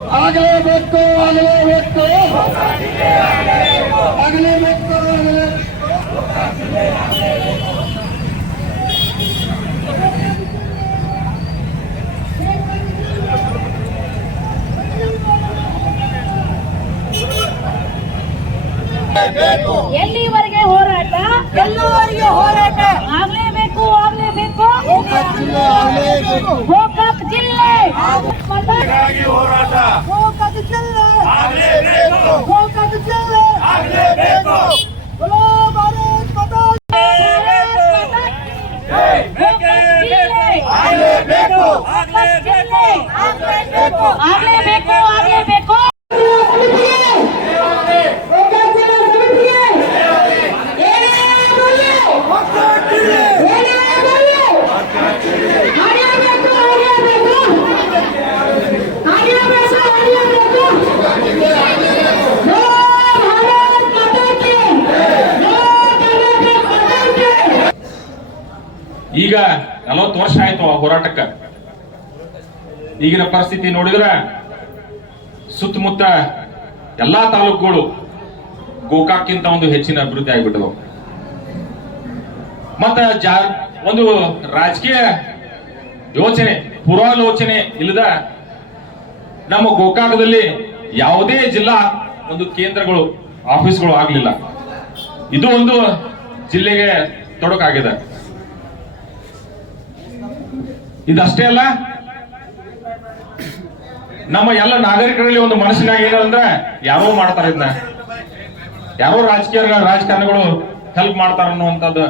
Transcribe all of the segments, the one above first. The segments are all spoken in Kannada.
ಆಗಲೇಬೇಕು ಆಗಲೇಬೇಕು ಆಗಲೇಬೇಕು. ಎಲ್ಲಿವರೆಗೆ ಹೋರಾಟ? ಎಲ್ಲವರೆಗೆ ಹೋರಾಟ ಆಗ್ಲೇಬೇಕು ಆಗ್ಲೇಬೇಕು. ಗೋಕಾಕ್ ಜಿಲ್ಲೆ ಹೋರಾಟ ಗೋಕಾಕ ಜಿಲ್ಲೆ ಆಗಲೇಬೇಕು ಗೋಕಾಕ ಜಿಲ್ಲೆ ಆಗಲೇಬೇಕು. बोलो भारत माता ಆಗಲೇಬೇಕು ಆಗ್ಲೇಬೇಕು ಆಗ್ಲೇಬೇಕು. ಈಗ 40 ವರ್ಷ ಆಯ್ತು ಆ ಹೋರಾಟಕ್ಕ. ಈಗಿನ ಪರಿಸ್ಥಿತಿ ನೋಡಿದ್ರ ಸುತ್ತಮುತ್ತ ಎಲ್ಲಾ ತಾಲೂಕುಗಳು ಗೋಕಾಕ್ಕಿಂತ ಒಂದು ಹೆಚ್ಚಿನ ಅಭಿವೃದ್ಧಿ ಆಗಿಬಿಟ್ಟವು. ಮತ್ತ ಒಂದು ರಾಜಕೀಯ ಯೋಚನೆ ಪೂರ್ವಾಲೋಚನೆ ಇಲ್ಲದ ನಮ್ಮ ಗೋಕಾಕದಲ್ಲಿ ಯಾವುದೇ ಜಿಲ್ಲಾ ಒಂದು ಕೇಂದ್ರಗಳು ಆಫೀಸ್ಗಳು ಆಗ್ಲಿಲ್ಲ. ಇದು ಒಂದು ಜಿಲ್ಲೆಗೆ ತೊಡಕಾಗಿದೆ. ಇದಷ್ಟೇ ಅಲ್ಲ, ನಮ್ಮ ಎಲ್ಲ ನಾಗರಿಕರಲ್ಲಿ ಒಂದು ಮನಸ್ಸಿನಾಗ ಏನಂದ್ರೆ ಯಾರೋ ಮಾಡ್ತಾರ ಇದನ್ನ, ಯಾರೋ ರಾಜಕಾರಣಿಗಳು ಹೆಲ್ಪ್ ಮಾಡ್ತಾರ ಅನ್ನುವಂಥದ್ದು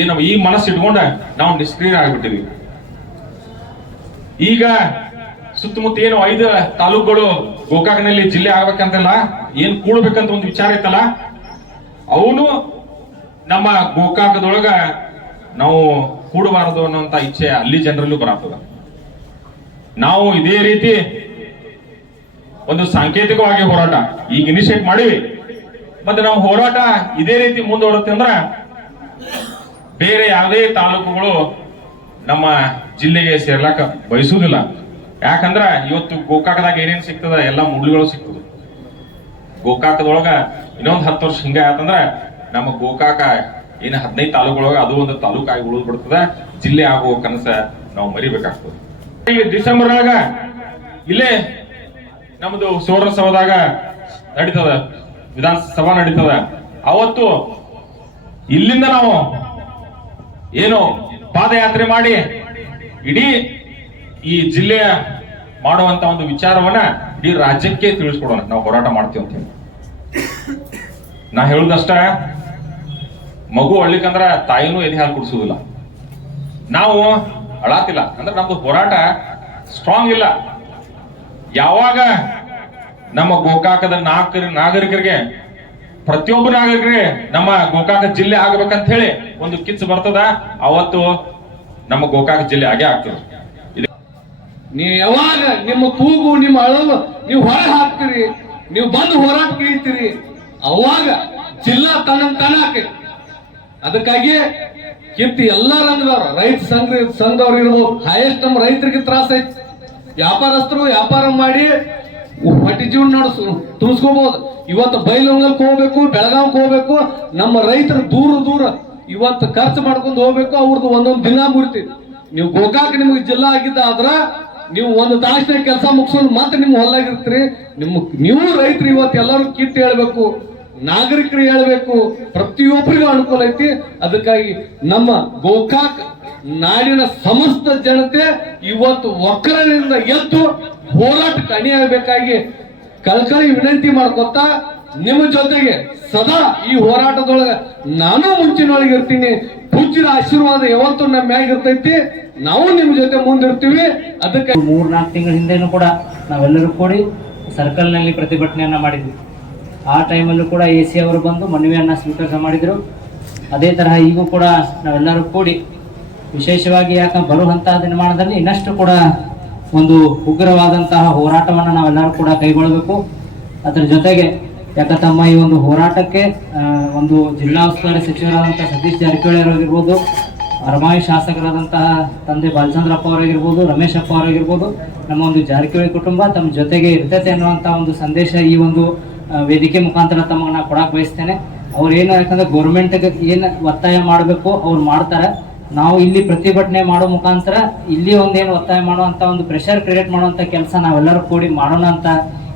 ಏನು ಈ ಮನಸ್ಸು ಇಟ್ಕೊಂಡ ನಾವು ನಿಷ್ಕ್ರಿಯ ಆಗ್ಬಿಟ್ಟಿವಿ. ಈಗ ಸುತ್ತಮುತ್ತ ಏನು 5 ತಾಲೂಕುಗಳು ಗೋಕಾಕ್ನಲ್ಲಿ ಜಿಲ್ಲೆ ಆಗ್ಬೇಕಂತಲ್ಲ, ಏನ್ ಕೂಡ್ಬೇಕಂತ ಒಂದು ವಿಚಾರ ಐತಲ್ಲ, ಅವನು ನಮ್ಮ ಗೋಕಾಕದೊಳಗ ನಾವು ಕೂಡಬಾರದು ಅನ್ನೋಂತ ಇಚ್ಛೆ ಅಲ್ಲಿ ಜನರಲ್ಲೂ ಬರತ್ತದ. ನಾವು ಇದೇ ರೀತಿ ಒಂದು ಸಾಂಕೇತಿಕವಾಗಿ ಹೋರಾಟ ಈಗ ಇನಿಷಿಯೇಟ್ ಮಾಡಿವಿ. ಮತ್ತೆ ನಾವು ಹೋರಾಟ ಇದೇ ರೀತಿ ಮುಂದುವರುತ್ತೆ ಅಂದ್ರ ಬೇರೆ ಯಾವುದೇ ತಾಲೂಕುಗಳು ನಮ್ಮ ಜಿಲ್ಲೆಗೆ ಸೇರ್ಲಾಕ ಬಯಸುವುದಿಲ್ಲ. ಯಾಕಂದ್ರ ಇವತ್ತು ಗೋಕಾಕದಾಗ ಏನೇನ್ ಸಿಗ್ತದ ಎಲ್ಲ ಮುಳ್ಳುಗಳು ಸಿಗ್ತದ. ಗೋಕಾಕದೊಳಗ ಇನ್ನೊಂದು 10 ವರ್ಷ ಹಿಂಗ ಆತಂದ್ರ ನಮ್ಮ ಗೋಕಾಕ ಏನ್ 15 ತಾಲೂಕುಗಳೊಳಗ ಅದು ಒಂದು ತಾಲೂಕಾಗಿ ಉಳಿದ್ ಬಿಡ್ತದ. ಜಿಲ್ಲೆ ಆಗುವ ಕನಸ ನಾವು ಮರಿಬೇಕಾಗ್ತದೆ. ಈಗ ಡಿಸೆಂಬರ್ನಾಗ ಇಲ್ಲೇ ನಮ್ದು ಸುವರ್ಣಸೌಧದಾಗ ನಡೀತದ, ವಿಧಾನಸಭಾ ನಡೀತದ. ಅವತ್ತು ಇಲ್ಲಿಂದ ನಾವು ಏನು ಪಾದಯಾತ್ರೆ ಮಾಡಿ ಇಡೀ ಈ ಜಿಲ್ಲೆಯ ಮಾಡುವಂತ ಒಂದು ವಿಚಾರವನ್ನ ಇಡೀ ರಾಜ್ಯಕ್ಕೆ ತಿಳಿಸ್ಕೊಡೋಣ, ನಾವು ಹೋರಾಟ ಮಾಡ್ತೀವಿ ಅಂತ ಹೇಳಿ. ನಾ ಹೇಳುದಷ್ಟ, ಮಗು ಅಳ್ಲಿಕ್ಕಂದ್ರ ತಾಯಿನೂ ಎದೆ ಹಾಲು ಕುಡಿಸುವುದಿಲ್ಲ. ನಾವು ಅಳಾತಿಲ್ಲ ಅಂದ್ರೆ ನಮ್ದು ಹೋರಾಟ ಸ್ಟ್ರಾಂಗ್ ಇಲ್ಲ. ಯಾವಾಗ ನಮ್ಮ ಗೋಕಾಕದ ನಾಗರಿಕರಿಗೆ, ಪ್ರತಿಯೊಬ್ಬ ನಾಗರಿಕರಿಗೆ ನಮ್ಮ ಗೋಕಾಕ ಜಿಲ್ಲೆ ಆಗ್ಬೇಕಂತ ಹೇಳಿ ಒಂದು ಕಿಚ್ಚು ಬರ್ತದ, ಅವತ್ತು ನಮ್ಮ ಗೋಕಾಕ ಜಿಲ್ಲೆ ಆಗೇ ಆಗ್ತದೆ. ನೀವು ಯಾವಾಗ ನಿಮ್ಮ ಕೂಗು ನಿಮ್ಮ ಅಳವು ನೀವು ಹೊರ ಹಾಕ್ತೀರಿ, ನೀವು ಬಂದು ಹೋರಾಟ ಕೇಳ್ತೀರಿ, ಅವಾಗ ಜಿಲ್ಲಾ ತನ್ನ ಆಕೈತಿ. ಅದಕ್ಕಾಗಿ ಕಿತ್ತು ಎಲ್ಲಾ ರಂಗದವ್ರು, ರೈತ ಸಂಘದವ್ರು ಇರ್ಬೋದು, ಹೈಯೆಸ್ಟ್ ನಮ್ಮ ರೈತರಿಗೆ ತ್ರಾಸ ಐತಿ. ವ್ಯಾಪಾರಸ್ಥರು ವ್ಯಾಪಾರ ಮಾಡಿ ಹೊಟ್ಟೆ ಜೀವನ ತುಂಬಿಸ್ಕೋಬಹುದು. ಇವತ್ತು ಬೈಲಹೊಂಗಲ್ಕ್ ಹೋಗ್ಬೇಕು, ಬೆಳಗಾವಿಗೆ ಹೋಗ್ಬೇಕು, ನಮ್ಮ ರೈತರು ದೂರ ಇವತ್ತು ಖರ್ಚು ಮಾಡ್ಕೊಂಡು ಹೋಗ್ಬೇಕು. ಅವ್ರದ್ದು ಒಂದೊಂದು ದಿನ ಮುರಿತೀವಿ. ನೀವು ಗೋಕಾಕ ನಿಮ್ಗೆ ಜಿಲ್ಲಾ ಆಗಿದ್ದ ಆದ್ರ ನೀವು ಒಂದು ತಾಸಿನ ಕೆಲಸ ಮುಗಿಸೋದು ಮತ್ತೆ ನಿಮ್ ಹೊಲ್ಲಾಗಿರ್ತೀರಿ. ನೀವು ರೈತರು ಇವತ್ತು ಎಲ್ಲರೂ ಕಿತ್ತು ಹೇಳ್ಬೇಕು, ನಾಗರಿಕರು ಹೇಳ್ಬೇಕು, ಪ್ರತಿಯೊಬ್ಬರಿಗೂ ಅನುಕೂಲ ಐತಿ. ಅದಕ್ಕಾಗಿ ನಮ್ಮ ಗೋಕಾಕ್ ನಾಡಿನ ಸಮಸ್ತ ಜನತೆ ಇವತ್ತು ಒಕ್ಕಲಿನಿಂದ ಎದ್ದು ಹೋರಾಟಕ್ಕೆ ಅಣಿಯಾಗಬೇಕಾಗಿ ಕಳಕಳಿ ವಿನಂತಿ ಮಾಡ್ಕೊತಾ, ನಿಮ್ಮ ಜೊತೆಗೆ ಸದಾ ಈ ಹೋರಾಟದೊಳಗ ನಾನು ಮುಂಚಿನೊಳಗೆ ಇರ್ತೀನಿ. ಪೂಜ್ಯರ ಆಶೀರ್ವಾದ ಯಾವತ್ತೂ ನಮ್ಮ ಮ್ಯಾಗ ಇರ್ತೈತಿ. ನಾವು ನಿಮ್ ಜೊತೆ ಮುಂದಿರ್ತೀವಿ. ಅದಕ್ಕೆ 3-4 ತಿಂಗಳ ಹಿಂದೆನೂ ಕೂಡ ನಾವೆಲ್ಲರೂ ಕೂಡಿ ಸರ್ಕಲ್ ನಲ್ಲಿ ಪ್ರತಿಭಟನೆಯನ್ನ ಮಾಡಿದ್ವಿ. ಆ ಟೈಮಲ್ಲೂ ಕೂಡ AC ಅವರು ಬಂದು ಮನವಿಯನ್ನ ಸ್ವೀಕಾರ ಮಾಡಿದ್ರು. ಅದೇ ತರಹ ಈಗೂ ಕೂಡ ನಾವೆಲ್ಲರೂ ಕೂಡಿ ವಿಶೇಷವಾಗಿ ಯಾಕಂದ್ರೆ ಬರುವಂತಹ ದಿನಮಾನದಲ್ಲಿ ಇನ್ನಷ್ಟು ಕೂಡ ಒಂದು ಉಗ್ರವಾದಂತಹ ಹೋರಾಟವನ್ನು ನಾವೆಲ್ಲರೂ ಕೂಡ ಕೈಗೊಳ್ಳಬೇಕು. ಅದರ ಜೊತೆಗೆ ಯಾಕೆ ತಮ್ಮ ಈ ಒಂದು ಹೋರಾಟಕ್ಕೆ ಒಂದು ಜಿಲ್ಲಾ ಉಸ್ತುವಾರಿ ಸಚಿವರಾದಂತಹ ಸತೀಶ್ ಜಾರಕಿಹೊಳಿ ಅವರಿರ್ಬೋದು, ಅರಮಾಯಿ ಶಾಸಕರಾದಂತಹ ತಂದೆ ಬಾಲಚಂದ್ರಪ್ಪ ಅವರಾಗಿರ್ಬೋದು, ರಮೇಶ್ ಅಪ್ಪ ಅವರಾಗಿರ್ಬೋದು, ನಮ್ಮ ಒಂದು ಜಾರಕಿಹೊಳಿ ಕುಟುಂಬ ತಮ್ಮ ಜೊತೆಗೆ ಇರ್ತೈತೆ ಅನ್ನುವಂಥ ಒಂದು ಸಂದೇಶ ಈ ಒಂದು ವೇದಿಕೆ ಮುಖಾಂತರ ತಮಗೆ ನಾ ಕೊಡಕ್ಕೆ ಬಯಸ್ತೇನೆ. ಅವ್ರು ಏನು ಯಾಕಂದ್ರೆ ಗೌರ್ಮೆಂಟ್ಗೆ ಏನು ಒತ್ತಾಯ ಮಾಡಬೇಕು ಅವ್ರು ಮಾಡ್ತಾರೆ. ನಾವು ಇಲ್ಲಿ ಪ್ರತಿಭಟನೆ ಮಾಡೋ ಮುಖಾಂತರ ಇಲ್ಲಿ ಒಂದೇನು ಒತ್ತಾಯ ಮಾಡುವಂಥ ಒಂದು ಪ್ರೆಷರ್ ಕ್ರಿಯೇಟ್ ಮಾಡುವಂಥ ಕೆಲಸ ನಾವೆಲ್ಲರೂ ಕೂಡಿ ಮಾಡೋಣ ಅಂತ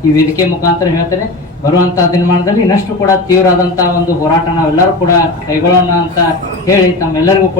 ಈ ವೇದಿಕೆ ಮುಖಾಂತರ ಹೇಳ್ತೇನೆ. ಬರುವಂಥ ದಿನಮಾನದಲ್ಲಿ ಇನ್ನಷ್ಟು ಕೂಡ ತೀವ್ರವಾದಂಥ ಒಂದು ಹೋರಾಟ ನಾವೆಲ್ಲರೂ ಕೂಡ ಕೈಗೊಳ್ಳೋಣ ಅಂತ ಹೇಳಿ ತಮ್ಮೆಲ್ಲರಿಗೂ ಕೂಡ